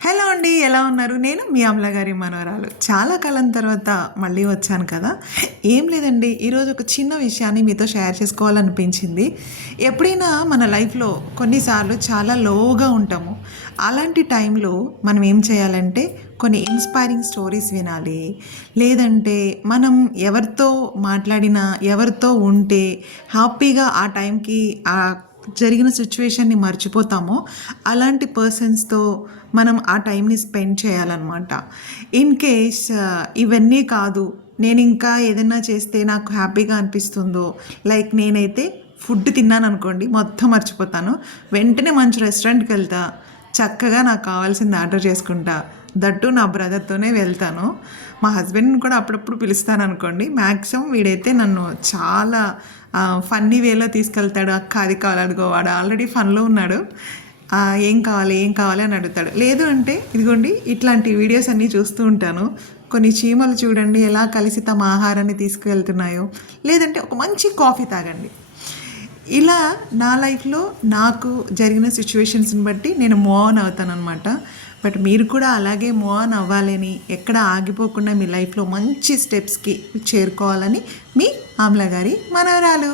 Hello అండి, ఎలా ఉన్నారు? నేను మీ అమల గారి మనవరాలు. చాలా కాలం తర్వాత మళ్ళీ వచ్చాను కదా! ఏం లేదండి, ఈరోజు ఒక చిన్న విషయాన్ని మీతో షేర్ చేసుకోవాలనిపించింది. ఎప్పుడైనా మన లైఫ్‌లో కొన్నిసార్లు చాలా లోగా ఉంటాము. అలాంటి టైంలో మనం ఏం చేయాలంటే కొన్ని ఇన్‌స్పైరింగ్ స్టోరీస్ వినాలి. లేదంటే మనం ఎవరితో మాట్లాడినా, ఎవరితో ఉంటే హ్యాపీగా ఆ టైంకి జరిగిన సిచ్యువేషన్‌ని మర్చిపోతామో అలాంటి పర్సన్స్‌తో మనం ఆ టైంని స్పెండ్ చేయాలన్నమాట. ఇన్ కేస్ ఇవన్నీ కాదు, నేను ఇంకా ఏదైనా చేస్తే నాకు హ్యాపీగా అనిపిస్తుందో, లైక్ నేనైతే ఫుడ్ తిన్నాననుకోండి మొత్తం మర్చిపోతాను. వెంటనే మంచి రెస్టారెంట్‌కి వెళ్తా, చక్కగా నాకు కావాల్సింది ఆర్డర్ చేసుకుంటా. దట్టు నా బ్రదర్‌తోనే వెళ్తాను. మా హస్బెండ్‌ని కూడా అప్పుడప్పుడు పిలుస్తాననుకోండి. మ్యాక్సిమం వీడైతే నన్ను చాలా ఫన్నీ వేలో తీసుకెళ్తాడు. అక్క అది కావాలి అదిగో, వాడు ఆల్రెడీ ఫన్‌లో ఉన్నాడు. ఏం కావాలి ఏం కావాలి అని అడుగుతాడు. లేదు అంటే ఇదిగోండి ఇట్లాంటి వీడియోస్ అన్నీ చూస్తూ ఉంటాను. కొన్ని చీమలు చూడండి ఎలా కలిసి తమ ఆహారాన్ని తీసుకువెళ్తున్నాయో. లేదంటే ఒక మంచి కాఫీ తాగండి. ఇలా నా లైఫ్‌లో నాకు జరిగిన సిచ్యువేషన్స్‌ని బట్టి నేను మూవ్ ఆన్ అవుతాననమాట. బట్ మీరు కూడా అలాగే మూవ్ ఆన్ అవ్వాలని, ఎక్కడ ఆగిపోకుండా మీ లైఫ్‌లో మంచి స్టెప్స్‌కి చేరుకోవాలని మీ ఆమ్ల గారి మనవరాలు.